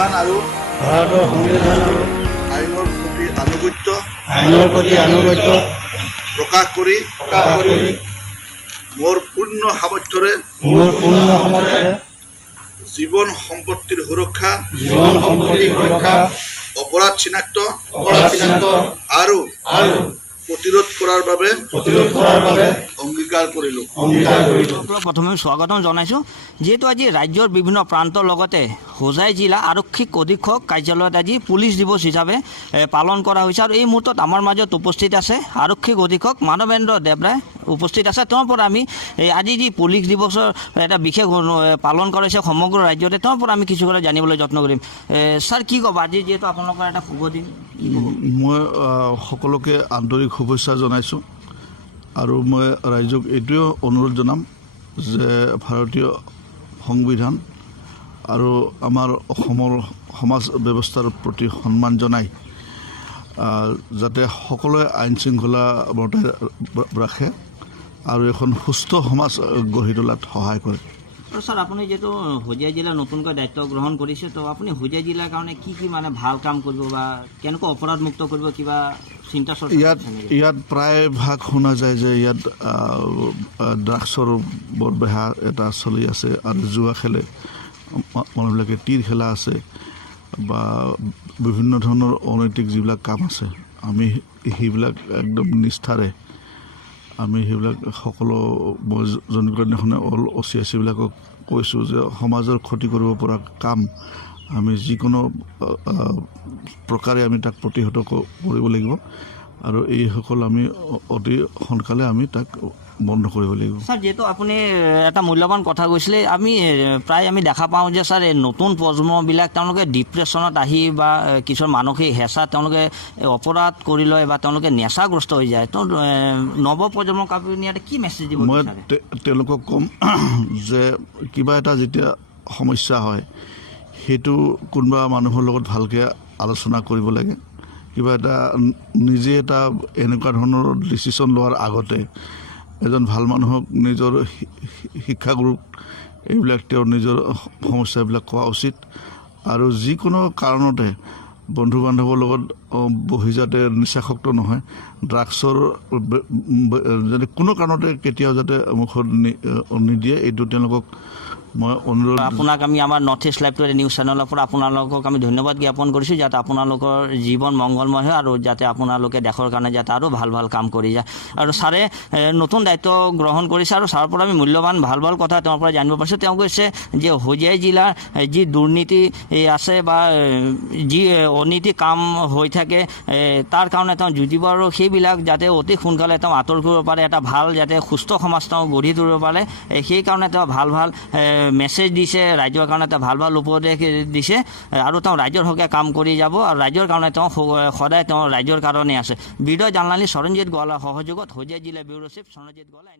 সংবিধান আৰু আইনৰ প্ৰতি আনুগত্য প্ৰকাশ কৰি মোৰ পূৰ্ণ সামৰ্থ্যৰে জীৱন সম্পত্তিৰ সুৰক্ষা অপৰাধ চিনাক্ত আৰু প্ৰতিৰোধ কৰাৰ বাবে অংগীকাৰ কৰিলোঁ। প্ৰথমে স্বাগতম জনাইছোঁ। যিহেতু আজি ৰাজ্যৰ বিভিন্ন প্ৰান্তৰ লগতে হোজাই জিলা আৰক্ষী অধীক্ষক কাৰ্যালয়ত আজি পুলিচ দিৱস হিচাপে পালন কৰা হৈছে আৰু এই মুহূৰ্তত আমাৰ মাজত উপস্থিত আছে আৰক্ষী অধীক্ষক মানৱেন্দ্ৰ দেৱৰাই উপস্থিত আছে। তেওঁৰ পৰা আমি আজি যি পুলিচ দিৱসৰ এটা বিশেষ পালন কৰা হৈছে সমগ্ৰ ৰাজ্যতে, তেওঁৰ পৰা আমি কিছু কথা জানিবলৈ যত্ন কৰিম। ছাৰ, কি ক'ব আজি যিহেতু আপোনালোকৰ এটা শুভ দিন? মই সকলোকে আন্তৰিক শুভেচ্ছা জনাইছোঁ আৰু মই ৰাইজক এইটোৱে অনুৰোধ জনাম যে ভাৰতীয় সংবিধান আৰু আমাৰ অসমৰ সমাজ ব্যৱস্থাৰ প্ৰতি সন্মান জনাই যাতে সকলোৱে আইন শৃংখলা বৰ্তাই ৰাখে আৰু এখন সুস্থ সমাজ গঢ়ি তোলাত সহায় কৰে। আৰু ছাৰ, আপুনি যিহেতু হোজাই জিলাৰ নতুনকৈ দায়িত্ব গ্ৰহণ কৰিছে, তো আপুনি হোজাই জিলাৰ কাৰণে কি মানে ভাল কাম কৰিব বা কেনেকৈ অপৰাধমুক্ত কৰিব কিবা চিন্তা চৰ্চা? ইয়াত প্ৰায়ভাগ শুনা যায় যে ইয়াত ড্ৰাগছৰ বৰ বেহা এটা চলি আছে আৰু জুৱা খেলে, মানুহবিলাকে তীৰ খেলা আছে বা বিভিন্ন ধৰণৰ অনৈতিক যিবিলাক কাম আছে, আমি সেইবিলাক একদম নিষ্ঠাৰে আমি সেইবিলাক সকলো মই জনগণখনে অল OCIC-বিলাকক কৈছোঁ যে সমাজৰ ক্ষতি কৰিব পৰা কাম আমি যিকোনো প্ৰকাৰে আমি তাক প্ৰতিহত কৰিব লাগিব আৰু এইসকল আমি অতি সোনকালে আমি তাক বন্ধ কৰিব লাগিব। ছাৰ, যিহেতু আপুনি এটা মূল্যৱান কথা কৈছিলে, আমি প্ৰায় দেখা পাওঁ যে ছাৰ নতুন প্ৰজন্মবিলাক তেওঁলোকে ডিপ্ৰেশ্যনত আহি বা কিছুমান মানসিক হেঁচা তেওঁলোকে অপৰাধ কৰি লয় বা তেওঁলোকে নেচাগ্ৰস্ত হৈ যায়। তো নৱপ্ৰজন্মক আপুনি ইয়াতে কি মেছেজ দিব? মই তেওঁলোকক ক'ম যে কিবা এটা যেতিয়া সমস্যা হয় সেইটো কোনোবা মানুহৰ লগত ভালকৈ আলোচনা কৰিব লাগে। কিবা এটা নিজে এটা এনেকুৱা ধৰণৰ ডিচিশ্যন লোৱাৰ আগতে এজন ভাল মানুহক নিজৰ শিক্ষাগুৰুক এইবিলাক তেওঁৰ নিজৰ সমস্যাবিলাক কোৱা উচিত আৰু যিকোনো কাৰণতে বন্ধু বান্ধৱৰ লগত বহি যাতে নিচাসক্ত নহয়, ড্ৰাগছৰ যাতে কোনো কাৰণতে কেতিয়াও যাতে মুখত নিদিয়ে, এইটো তেওঁলোকক মই অনুৰোধ। আপোনাক আমি আমাৰ north east live today news চেনেলৰ পৰা আপোনালোকক আমি ধন্যবাদ জ্ঞাপন কৰিছোঁ যাতে আপোনালোকৰ জীৱন মংগলময় হয় আৰু যাতে আপোনালোকে দেশৰ কাৰণে যাতে আৰু ভাল ভাল কাম কৰি যায়। আৰু ছাৰে নতুন দায়িত্ব গ্ৰহণ কৰিছে আৰু ছাৰৰ পৰা আমি মূল্যৱান ভাল ভাল কথা তেওঁৰ পৰা জানিব পাৰিছোঁ। তেওঁ কৈছে যে হোজাই জিলাৰ যি দুৰ্নীতি আছে বা যি অনীতি কাম হৈ থাকে তাৰ কাৰণে তেওঁ যুঁজিব আৰু সেইবিলাক যাতে অতি সোনকালে তেওঁ আঁতৰ কৰিব পাৰে, এটা ভাল যাতে সুস্থ সমাজ তেওঁ গঢ়ি তুলিব পাৰে, সেইকাৰণে তেওঁ ভাল ভাল মেছেজ দিছে, ৰাইজৰ কাৰণে এটা ভাল ভাল উপদেশ দিছে আৰু তেওঁ ৰাইজৰ হকে কাম কৰি যাব আৰু ৰাইজৰ কাৰণে তেওঁ সদায় তেওঁ ৰাইজৰ কাৰণে আছে। ভিডিঅ' জাৰ্নালিষ্ট সৰঞ্জিত গোৱালাৰ সহযোগত হোজাই জিলা ব্যুৰ চিফ সৰঞ্জিত গোৱালা।